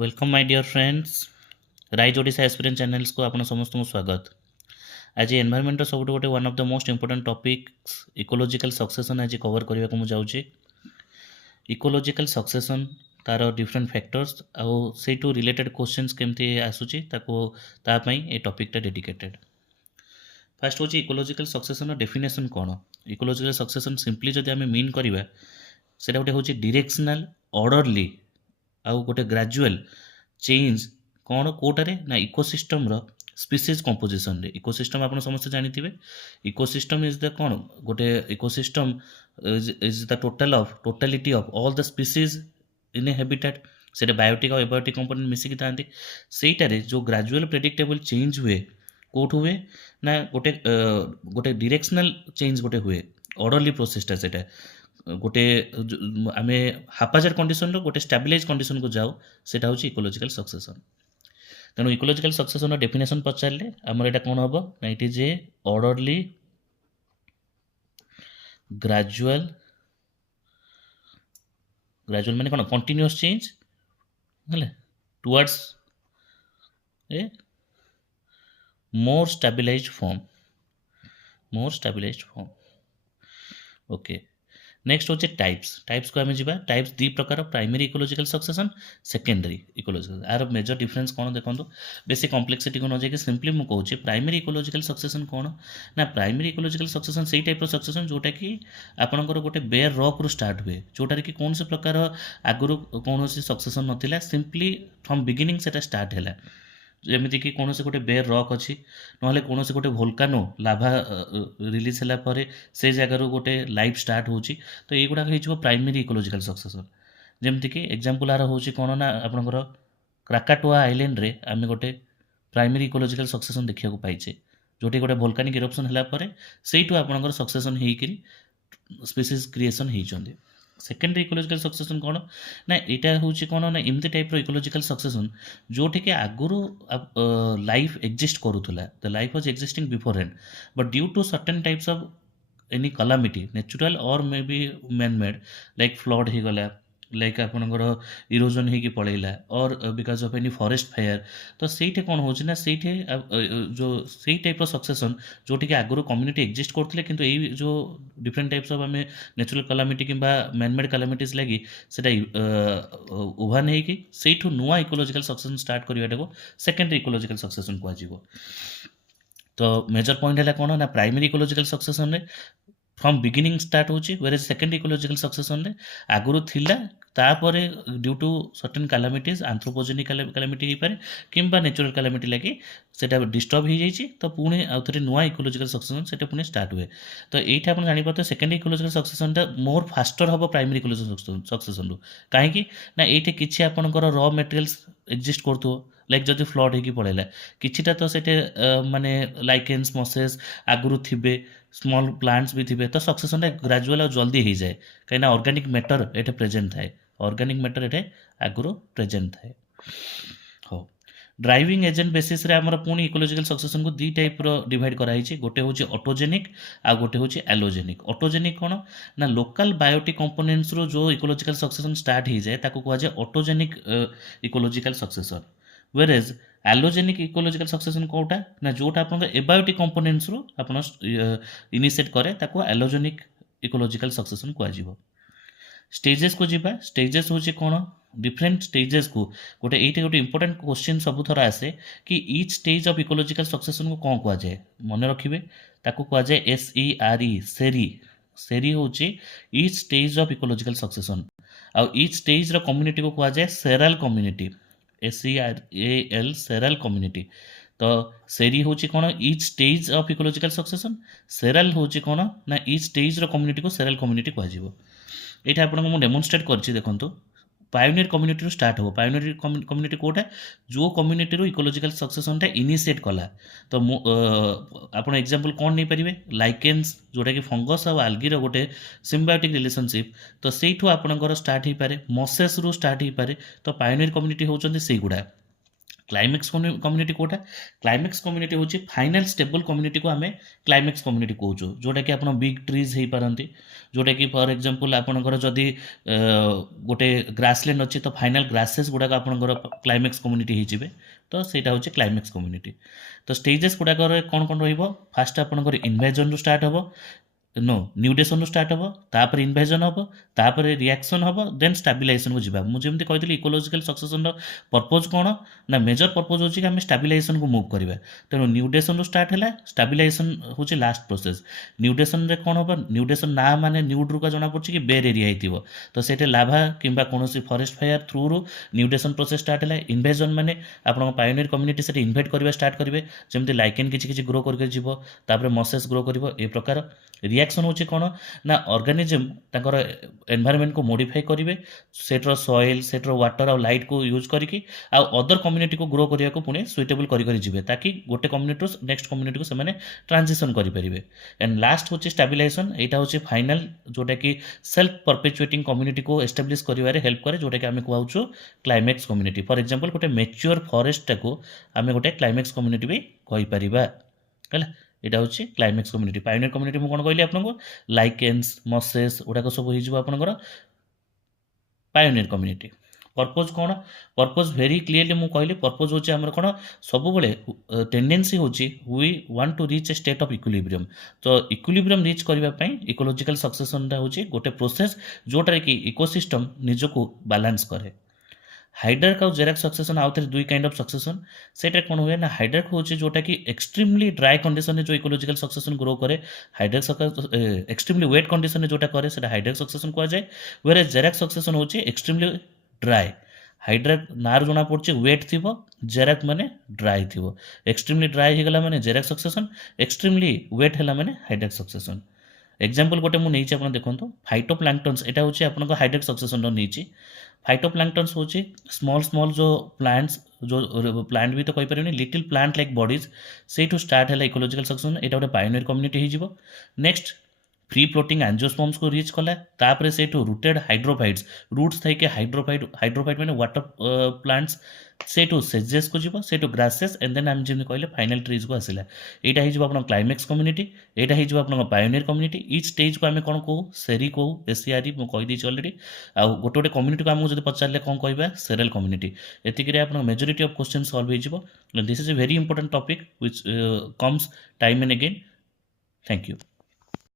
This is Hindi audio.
Welcome my dear friends rise Odisha aspirant channels को आपन समस्त को स्वागत। आज एनवायरमेंट सब गोटे one of the most important topics ecological succession आज कवर करने को मुझे इकोलॉजिकल सक्सेशन तार डिफरेंट फैक्टर्स आउ से रिलेटेड क्वेश्चंस केमती आसूची ए टॉपिकटा डेडिकेटेड। फास्ट हूँ इकोलॉजिकल सक्सेशन डेफिनेशन कौन। इकोलॉजिकल सक्सेशन सिंपली जब आम मीन करवा से गोटे हूँ डायरेक्शनल ऑर्डरली आउ गोटे ग्रेजुअल चेंज कौन कोटारे ना इकोसिस्टम रो स्पीसीज कंपोजिशन रे। इकोसिस्टम आपन समस्त जानिथिबे। इकोसिस्टम इज द कौन गोटे ecosystem is the totality of all the species in A habitat. से बायोटिक और एबायोटिक कंपोनेंट मिसिकी थांती। सेटारे जो ग्रेजुअल प्रेडिक्टेबल चेंज हुए कोट हुए ना गोटे गोटे डायरेक्शनल चेंज गोटे हुए ऑर्डरली प्रोसेसटा सेटा गोटे आम हापाजार कंडीशन रो गोटे स्टेबलाइज कंडीशन को जाओ सेटा होची इकोलॉजिकल सक्सेशन। तेणु इकोलॉजिकल सक्सेशन डेफिनेशन पचारे आमर एटा कौन हम ना it is a orderly gradual gradual माने कौन कंटिन्यूअस चेंज है towards a more stabilized form. Okay next होचे टाइप्स को आम जा टाइप्स दी प्रकार primary ecological succession secondary ecological आर मेजर डिफरेंस कौन देखो बेसी कॉम्प्लेक्सिटी को न जाए सिंपली मुझे कहूँ प्राइमरी इकोलॉजिकल सक्सेशन कौन ना प्राइमरी इकोलॉजिकल सक्सेशन से टाइप सक्सेशन जोटा कि आपंकर गोटे बेयर रॉक रू स्टार्ट हुए जोटार कि कौन से प्रकार आगुरी कौन सक्सेशन नाला सिंपली फ्रॉम बिगिनिंग से स्टार्ट है जमीती कि कौन से गोटे बेयर रॉक अच्छी ना कौन से गोटे भोल्कानो लाभा रिलीज है से जगार गोटे लाइफ स्टार्ट होची तो युवा हो प्राइमरी इकोलॉजिकल सक्सेशन। जमती कि एग्जांपल आर हूँ कौन ना आपंकर क्राकाटोआ आइलैंड रे आम गोटे प्राइमरी इकोलॉजिकल सक्सेशन देखा पाइचे जोटी गोटे भोल्कानिक इरप्शन है से आपंकर सक्सेशन हो स्पीसीज क्रिएशन होती। सेकेंडरी इकोलॉजिकल सक्सेशन कौन ना यहाँ हूँ कौन ना इमती टाइप इकोलॉजिकल सक्सेशन जोटि कि आगुरी लाइफ एक्जिस्ट करूला the life was existing beforehand but due to certain types of any calamity natural और maybe man made like flood हो गला लाइक आपंकर इरोजन हो पलैला और because of any forest fire तो सहीटे कौन हो जो सही टाइप सक्सेशन जोटि कि आगुरी कम्युनिटी एक्जिस्ट करते कि यही जो डिफरेंट टाइप्स ऑफ आम नेचुरल कलामिटी कि मैन मेड कलामिटीज लगी से ओभान हो नुआ इकोलॉजिकल सक्सेशन स्टार्ट करने सेकेंडरी इकोलॉजिकल सक्सेशन कह। तो मेजर पॉइंट है कौन ना प्राइमरी इकोलॉजिकल सक्सेशन रे फ्रॉम बिगिनिंग स्टार्ट होची वेर सेकेंड इकोलॉजिकल सक्सेशन रे आगुरी थिला तापरे due to certain calamities anthropogenic calamity हो पारे किंबा नेचुरल कैलामिटी लगी सेटा डिस्टर्ब हो जाइए तो पुणी आउ थे नुआ इकोलॉजिकल सक्सेशन से पुणी स्टार्ट हुए। तो ये आप जापर second ecological succession more faster हम प्राइमरी इकोलॉजिकल सक्सेशन रू कहीं ना ये किसी आपंकर रॉ मटेरियल्स एक्जिस्ट करो लाइक जदि फ्लड हो पड़ेगा किछिटा तो से माने लाइकेन्स मसेस आगुरी थे स्मॉल प्लांट्स भी थे तो सक्सेशन ग्रेजुअल और जल्दी हो जाए कहीं ऑर्गेनिक मैटर ये प्रेजेंट थाए ऑर्गेनिक मैटर ये आगुरी प्रेजेंट थाए। हाँ ड्राइविंग एजेंट बेसिस रे आमर पुणी इकोलॉजिकल सक्सेशन को दी टाइप डिवाइड कराई गोटे हूँ ऑटोजेनिक आ गोटे हूँ एलोजेनिक। ऑटोजेनिक कौन ना लोकल बायोटिक कंपोनेंट्स रो जो इकोलॉजिकल सक्सेशन स्टार्ट हो जाए कहुए autogenic ecological succession वेरेज allogenic ecological succession Kota ना जोटा आप एबायोटिक कंपोनेंट्स रो आप इनिशिएट करे ताको एलोजेनिक इकोलॉजिकल सक्सेशन कह। स्टेजेस को जीवा स्टेजेस हूँ कौन डिफरेंट स्टेजेस को गोटे ये गोटे इंपोर्टेंट क्वेश्चन सब थर आसे कि each stage of ecological succession को कौन कह जाए मन रखिए ताको कह जाए SERE सेरी। सेरी हूँ each stage of ecological succession आउ ईच स्टेज रो कम्युनिटी को कह जाए seral community SERAL seral community. तो सेरी हूँ कौन each stage of ecological succession seral हूँ कौन ना ईच स्टेज रो कम्युनिटी को सेराल कम्युनिटी कह। ये आपको डेमोन्स्ट्रेट कर देखो पायोनियर कम्युनिटी रू स्टार्ट हो पायोनियर कम्युनिटी कोटा जो कम्युनिटी रू इकोलॉजिकल सक्सेशन इनिशिएट कला तो आप एग्जांपल कौन नहीं पारे लाइकेन्स जोटा कि फंगस और आल्गी गोटे सिम्बायोटिक रिलेशनशिप तो से आपंकर स्टार्ट हो पारे मसेस रू स्टार्ट हो पारे तो पायोनियर कम्युनिटी होती से गुड़ा क्लाइमेक्स कम्युनिटी कोटा क्लाइमेक्स कम्युनिटी होची फाइनल स्टेबल कम्युनिटी को हमें क्लाइमेक्स कम्युनिटी कहूँ जोटा कि आपण बिग ट्रीज हो पारती जोटा कि फॉर एग्जांपल आपणकर जदि गोटे ग्रासलैंड अच्छी तो फाइनल ग्रासेस गुड़ाक आपणकर क्लाइमेक्स कम्युनिटी होइजिबे तो सेटा होची क्लाइमेक्स कम्युनिटी तो स्टेजेस गुड़ाक कौन कौन रहिबो फास्ट आपणकर इन्वेजन रु स्टार्ट हबो नो न्यूडेसन स्टार्ट हम तापर इन्वेजन हम तापर रिएक्शन हम देन स्टेबिलाइजेशन को जीवा मुझे जमी कही इकोलॉजिकल सक्सेशन पर्पज कौन ना मेजर पर्पज होची कि आम स्टेबिलाइजेशन को मूव करवा तेणु न्यूडेसन स्टार्ट है स्टेबिलाइजेशन हूँ लास्ट प्रोसेस न्यूडेसन रे कौन हम न्यूडेसन ना माने न्यूड रू का जना पड़ी कि बेर एरिया हो तो से लाभा कि कौन फॉरेस्ट फायर थ्रू रू न्यूडेसन प्रोसेस स्टार्ट है इन्वेजन माने आप पायोनियर कम्युनिटी से इन्वेट करवा स्टार्ट करेंगे जमी लाइकेन किसी ग्रो करके मसेस ग्रो कर ए प्रकार रिएक्शन होची कौन ना ऑर्गेनिज्म ताकर एनवायरनमेंट को मॉडिफाई करेंगे सेटर सॉइल सेटर वाटर और लाइट को यूज करके आ अदर कम्युनिटी को ग्रो करने को पुणे सुइटेबल करेंगे ताकि गोटे कम्युनिटी नेक्स्ट कम्युनिटी को से ट्रांजिशन करेंगे एंड लास्ट होची स्टेबिलाइजेशन यहाँ हूँ फाइनल जोटा कि सेल्फ परपेचुएटिंग कम्युनिटी को एस्टाब्लिश कर हेल्प करे जोटा कि आम कहूँ क्लाइमेक्स कम्युनिटी फॉर एग्जांपल गोटे मैच्योर फॉरेस्ट को आम गोटे क्लाइमेक्स कम्युनिटी भी कहीपर है यहाँ हूँ क्लाइमेक्स कम्युनिटी पायोनियर कम्युनिटी मुझे कौन कहली आपको लाइकेन्स मसेस गुड़ाक सब हो आपंकर पायोनियर कम्युनिटी पर्पज कौन पर्पज वेरी क्लीयरली मुझे कहली पर्पज हूँ आम कौन सब टेंडेंसी हूँ we want to reach a state of equilibrium तो इक्विलिब्रियम रीच करने इकोलॉजिकल सक्सेशन होची गोटे प्रोसेस जोटार कि इकोसिस्टम निजको बैलेंस करे हाइड्रार्क और जेराक सक्सेशन आउ थे दुई काइंड ऑफ सक्सेशन सेटा कौन हुए ना हाइड्रार्क हूँ जोटा कि एक्सट्रीमली ड्राई कंडीशन में जो इकोलॉजिकल सक्सेशन ग्रो करे हाइड्रार्क एक्सट्रीमली वेट कंडीशन में जोटा करे सेटा हाइड्रार्क सक्सेशन कह जाए वेरे जेराक सक्सेशन हूँ एक्सट्रीमली ड्राई हाइड्रार्क नार जना पड़े वेट थी जेराक माने ड्राई थी एक्सट्रीमली ड्राई होगला माने जेराक सक्सेशन एक्सट्रीमली वेट है माने हाइड्रार्क सक्सेशन एग्जांपल गोटे मुझे आप देखो फाइटोप्लैंक्टन्स यहाँ हूँ आप हाइड्रार्क सक्सेशन नहीं फाइटोप्लैंक्टन्स हूँ स्मॉल स्मॉल जो प्लांट्स जो प्लांट भी तो कहीपर लिटिल प्लांट लाइक बॉडीज से स्टार्ट है इकोलॉजिकल सक्सेशन यहाँ गोटे पायोनियर कम्युनिटी हो नेक्स्ट फ्री फ्लोटिंग एंजियोस्पर्म्स को रीच कला तापर से रूटेड हाइड्रोफाइट्स रूट्स थी हाइड्रोफाइट मैंने वाटर प्लांट्स से सेजेस को जीव से ग्रासेस एंड देन आम जमी कहले फाइनल ट्रीज को आसला यहाँ हो क्लाइमेक्स कम्युनिटी यहाँ हो पायोनियर कम्युनिटी इच स्टेज को आम कौन कहूँ सेरी कहूँ एसीआरी मुझे कहीदे अलरेडी आ गोटे गोटे कम्युनिटी को आमको जो पचारे कौन कह सेरेल कम्युनिटी एतिक मेजोरिटी ऑफ क्वेश्चन सॉल्व हो this is a very important topic which comes time and again thank you.